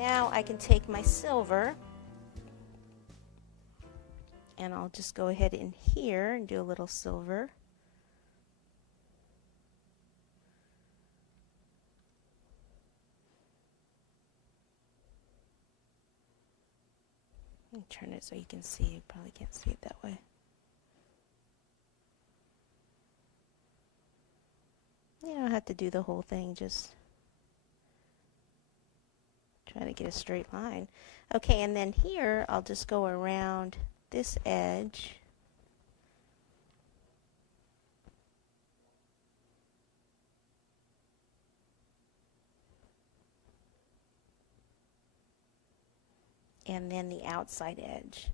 now I can take my silver and I'll just go ahead in here and do a little silver. Let me turn it so you can see. You probably can't see it that way. You don't have to do the whole thing, just try to get a straight line. Okay, and then here I'll just go around this edge. And then the outside edge.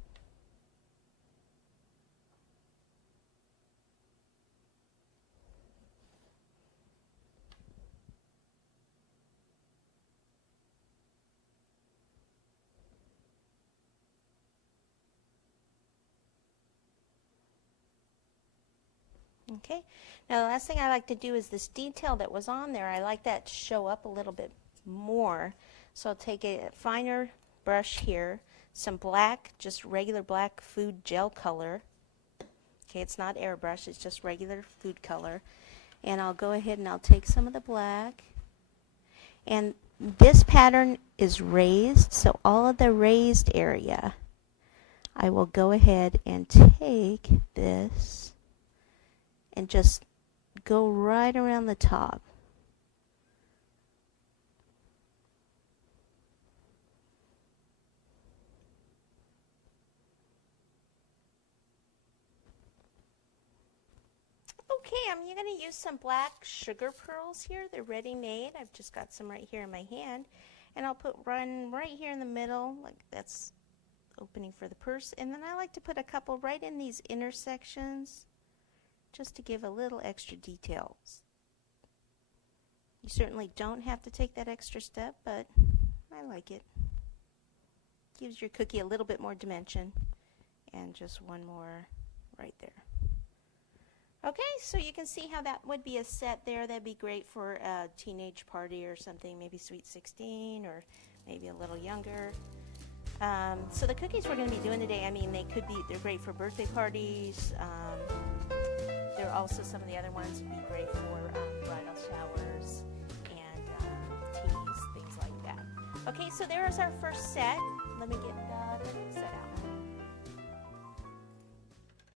Okay, now the last thing I like to do is this detail that was on there. I like that to show up a little bit more. So I'll take a finer brush here, some black, just regular black food gel color. Okay, it's not airbrush, it's just regular food color. And I'll go ahead and I'll take some of the black. And this pattern is raised, so all of the raised area, I will go ahead and take this and just go right around the top. Okay, I'm going to use some black sugar pearls here. They're ready made. I've just got some right here in my hand. And I'll put one right here in the middle, like that's opening for the purse. And then I like to put a couple right in these intersections, just to give a little extra details. You certainly don't have to take that extra step, but I like it. Gives your cookie a little bit more dimension. And just one more right there. Okay, so you can see how that would be a set there. That'd be great for a teenage party or something, maybe Sweet 16 or maybe a little younger. So the cookies we're going to be doing today, I mean, they're great for birthday parties. There are also some of the other ones would be great for bridal showers and teas, things like that. Okay, so there is our first set.